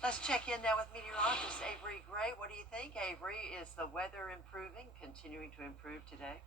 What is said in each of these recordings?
Let's check in now with meteorologist Avery Gray. What do you think, Avery? Is the weather improving, continuing to improve today?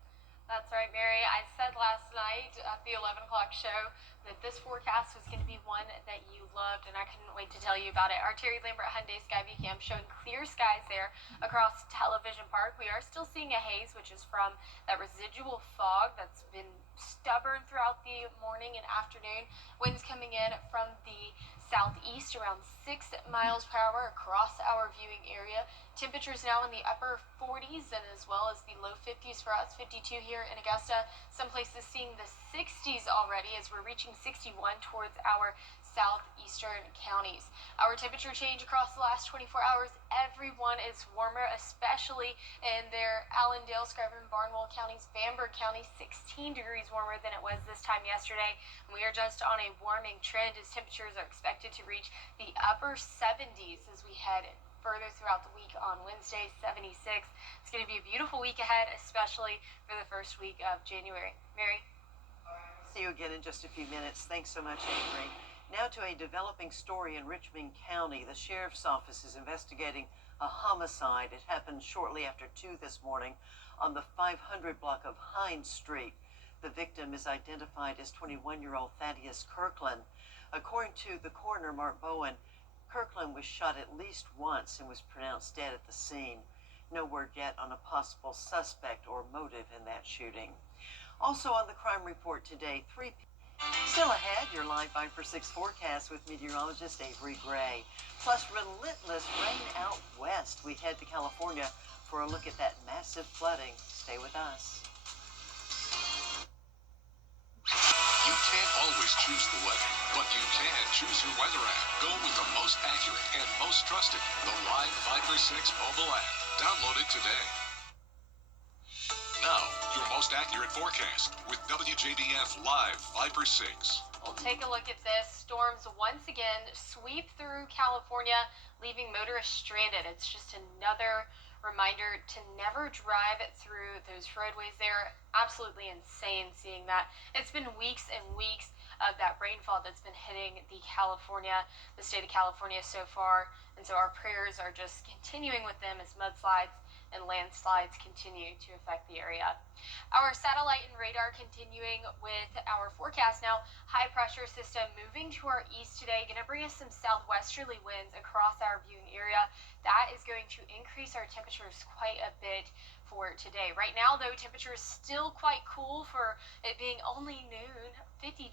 That's right, Mary. I said last night at the 11 o'clock show that this forecast was going to be one that you loved, and I couldn't wait to tell you about it. Our Terry Lambert Hyundai Skyview Cam showing clear skies there across Television Park. We are still seeing a haze, which is from that residual fog that's been stubborn throughout the morning and afternoon. Winds coming in from the southeast around 6 miles per hour across our viewing area. Temperatures now in the upper 40s and as well as the low 50s for us, 52 here in Augusta. Some places seeing the 60s already as we're reaching 61 towards our southeastern counties. Our temperature change across the last 24 hours, everyone is warmer, especially in their Allendale, Scrivener, and Barnwell counties. Bamberg County, 16 degrees warmer than it was this time yesterday. And we are just on a warming trend as temperatures are expected to reach the upper 70s as we head further throughout the week on Wednesday, 76. It's going to be a beautiful week ahead, especially for the first week of January. Mary? See you again in just a few minutes. Thanks so much, Avery. Now to a developing story in Richmond County. The sheriff's office is investigating a homicide. It happened shortly after 2 this morning on the 500 block of Hines Street. The victim is identified as 21-year-old Thaddeus Kirkland. According to the coroner, Mark Bowen, Kirkland was shot at least once and was pronounced dead at the scene. No word yet on a possible suspect or motive in that shooting. Also on the crime report today, still ahead, your live 5 for 6 forecast with meteorologist Avery Gray. Plus relentless rain out west. We head to California for a look at that massive flooding. Stay with us. You can't always choose the weather, but you can choose your weather app. Go with the most accurate and most trusted, the Live 5 for 6 mobile app. Download it today. Now, your most accurate forecast with WJBF Live 5 for 6. We'll take a look at this. Storms once again sweep through California, leaving motorists stranded. It's just another reminder to never drive through those roadways there. Absolutely insane seeing that. It's been weeks and weeks of that rainfall that's been hitting the state of California so far. And so our prayers are just continuing with them as mudslides and landslides continue to affect the area. Our satellite and radar continuing with our forecast now. High pressure system moving to our east today, going to bring us some southwesterly winds across our viewing area. That is going to increase our temperatures quite a bit for today. Right now, though, temperature is still quite cool for it being only noon. 52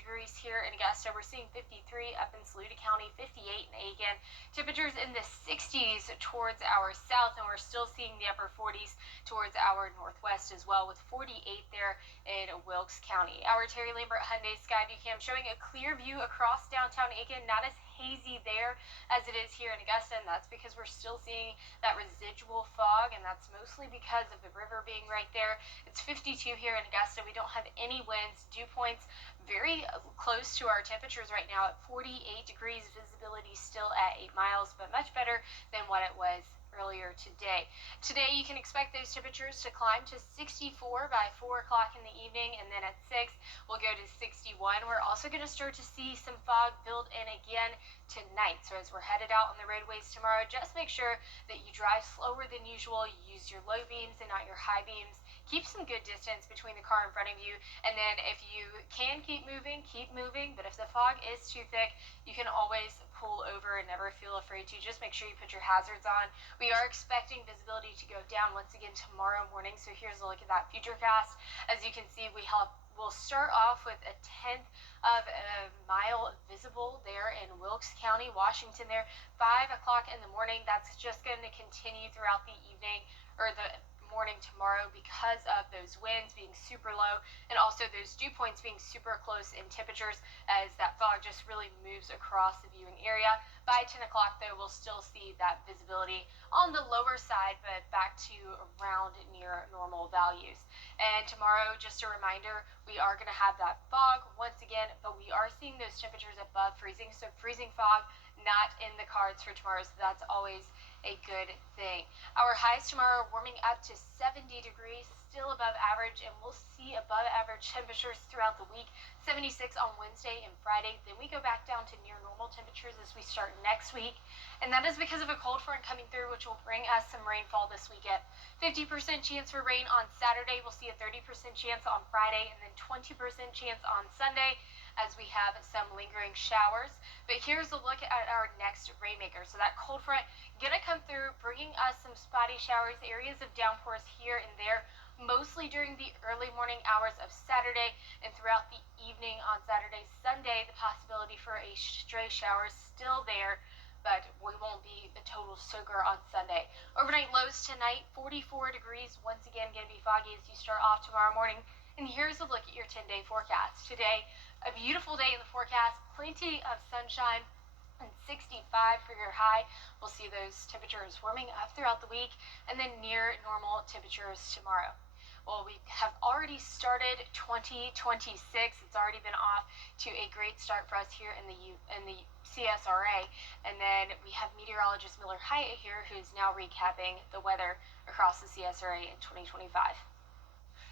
degrees here in Augusta. We're seeing 53 up in Saluda County, 58 in Aiken. Temperatures in the 60s towards our south, and we're still seeing the upper 40s towards our northwest as well, with 48 there in Wilkes County. Our Terry Lambert Hyundai Skyview Cam showing a clear view across downtown Aiken, not as hazy there as it is here in Augusta, and that's because we're still seeing that residual fog, and that's mostly because of the river being right there. It's 52 here in Augusta. We don't have any winds. Dew points very close to our temperatures right now at 48 degrees. Visibility still at 8 miles, but much better than what it was earlier today. Today you can expect those temperatures to climb to 64 by 4 o'clock in the evening, and then at 6 we'll go to 61. We're also going to start to see some fog build in again tonight. So as we're headed out on the roadways tomorrow, just make sure that you drive slower than usual. You use your low beams and not your high beams. Keep some good distance between the car in front of you, and then if you can keep moving, but if the fog is too thick, you can always pull over and never feel afraid to. Just make sure you put your hazards on. We are expecting visibility to go down once again tomorrow morning, so here's a look at that futurecast. As you can see, we'll start off with a 1/10 of a mile visible there in Wilkes County, Washington there, 5 o'clock in the morning. That's just going to continue throughout the evening, or the morning tomorrow, because of those winds being super low and also those dew points being super close in temperatures as that fog just really moves across the viewing area. By 10 o'clock, though, we'll still see that visibility on the lower side, but back to around near normal values. And tomorrow, just a reminder, we are going to have that fog once again, but we are seeing those temperatures above freezing, so freezing fog not in the cards for tomorrow, so that's always a good thing. Our highs tomorrow warming up to 70 degrees, still above average, and we'll see above average temperatures throughout the week. 76 on Wednesday and Friday. Then we go back down to near normal temperatures as we start next week. And that is because of a cold front coming through, which will bring us some rainfall this weekend. 50% chance for rain on Saturday. We'll see a 30% chance on Friday, and then 20% chance on Sunday as we have some lingering showers. But here's a look at our next rainmaker. So that cold front gonna come through, bringing us some spotty showers, areas of downpours here and there, mostly during the early morning hours of Saturday and throughout the evening on Saturday. Sunday, the possibility for a stray shower is still there, but we won't be a total soaker on Sunday. Overnight lows tonight, 44 degrees. Once again, going to be foggy as you start off tomorrow morning. And here's a look at your 10-day forecast. Today, a beautiful day in the forecast, plenty of sunshine, and 65 for your high. We'll see those temperatures warming up throughout the week, and then near normal temperatures tomorrow. Well, we have already started 2026. It's already been off to a great start for us here in the CSRA. And then we have meteorologist Miller Hyatt here, who's now recapping the weather across the CSRA in 2025.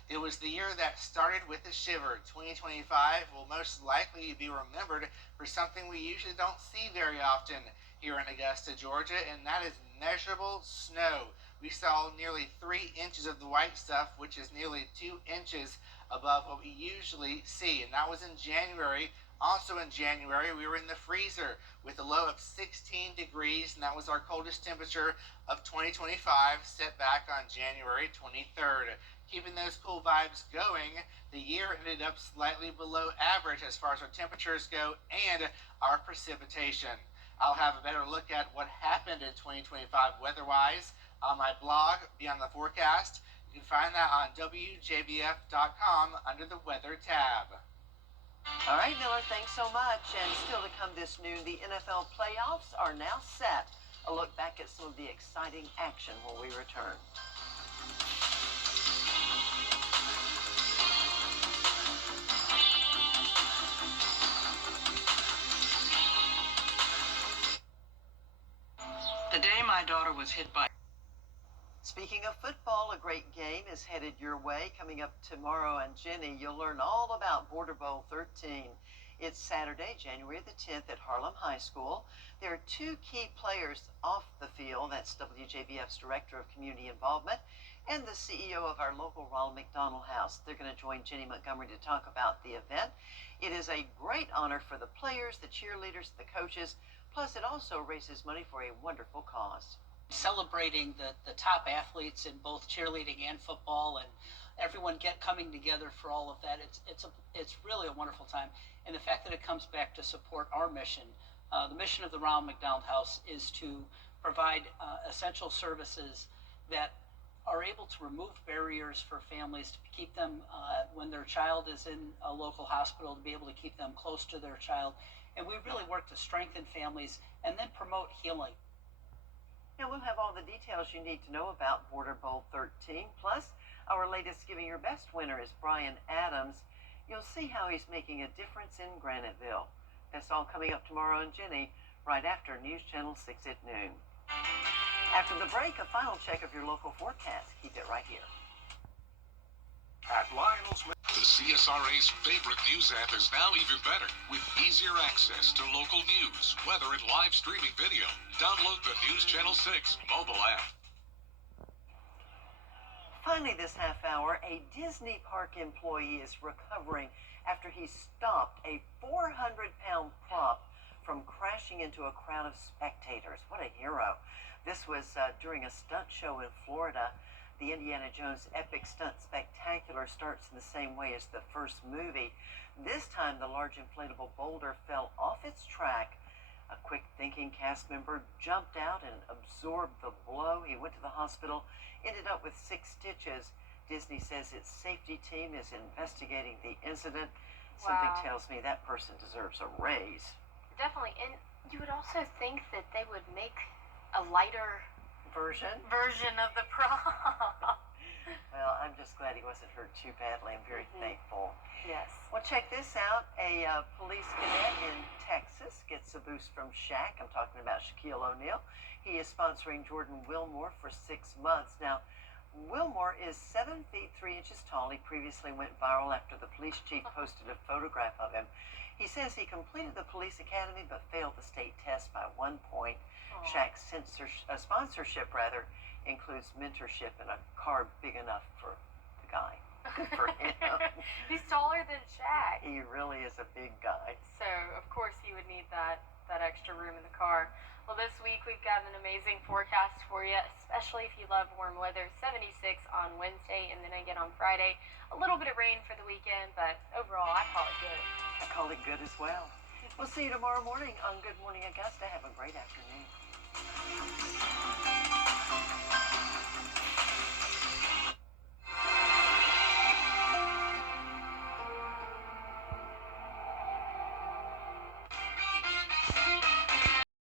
It was the year that started with a shiver. 2025 will most likely be remembered for something we usually don't see very often here in Augusta, Georgia, and that is measurable snow. We saw nearly 3 inches of the white stuff, which is nearly 2 inches above what we usually see, and that was in January. Also in January, we were in the freezer with a low of 16 degrees, and that was our coldest temperature of 2025, set back on January 23rd. Keeping those cool vibes going, the year ended up slightly below average as far as our temperatures go and our precipitation. I'll have a better look at what happened in 2025 weather-wise on my blog, Beyond the Forecast. You can find that on WJBF.com under the Weather tab. All right, Miller, thanks so much. And still to come this noon, the NFL playoffs are now set. A look back at some of the exciting action when we return. The day my daughter was hit by... Speaking of football, a great game is headed your way. Coming up tomorrow, and Jenny, you'll learn all about Border Bowl 13. It's Saturday, January the 10th at Harlem High School. There are 2 key players off the field. That's WJBF's Director of Community Involvement and the CEO of our local Ronald McDonald House. They're going to join Jenny Montgomery to talk about the event. It is a great honor for the players, the cheerleaders, the coaches. Plus, it also raises money for a wonderful cause. Celebrating the top athletes in both cheerleading and football, and everyone coming together for all of that. It's really a wonderful time, and the fact that it comes back to support our mission. The mission of the Ronald McDonald House is to provide essential services that are able to remove barriers for families to keep them when their child is in a local hospital, to be able to keep them close to their child. And we really work to strengthen families and then promote healing. Now, we'll have all the details you need to know about Border Bowl 13. Plus, our latest Giving Your Best winner is Brian Adams. You'll see how he's making a difference in Graniteville. That's all coming up tomorrow on Jenny, right after News Channel 6 at noon. After the break, a final check of your local forecast. Keep it right here. At Lionel's, the CSRA's favorite news app is now even better with easier access to local news, weather, and live streaming video. Download the News Channel 6 mobile app. Finally, this half hour, a Disney park employee is recovering after he stopped a 400-pound prop from crashing into a crowd of spectators. What a hero. This was during a stunt show in Florida. The Indiana Jones Epic Stunt Spectacular starts in the same way as the first movie. This time, the large inflatable boulder fell off its track. A quick-thinking cast member jumped out and absorbed the blow. He went to the hospital, ended up with 6 stitches. Disney says its safety team is investigating the incident. Something tells me that person deserves a raise. Definitely. And you would also think that they would make a lighter version of the prop. Well, I'm just glad he wasn't hurt too badly. I'm very thankful. Yes. Well, check this out. A police cadet in Texas gets a boost from Shaq. I'm talking about Shaquille O'Neal. He is sponsoring Jordan Wilmore for 6 months. Now, Wilmore is 7 feet 3 inches tall. He previously went viral after the police chief posted a photograph of him. He says he completed the police academy but failed the state test by 1 point. Shaq's sponsorship includes mentorship and a car big enough for the guy. Good for him. He's taller than Shaq. He really is a big guy. So, of course, he would need that extra room in the car. Well, this week we've got an amazing forecast for you, especially if you love warm weather. 76 on Wednesday, and then again on Friday. A little bit of rain for the weekend, but overall, I call it good. I call it good as well. We'll see you tomorrow morning on Good Morning Augusta. Have a great afternoon.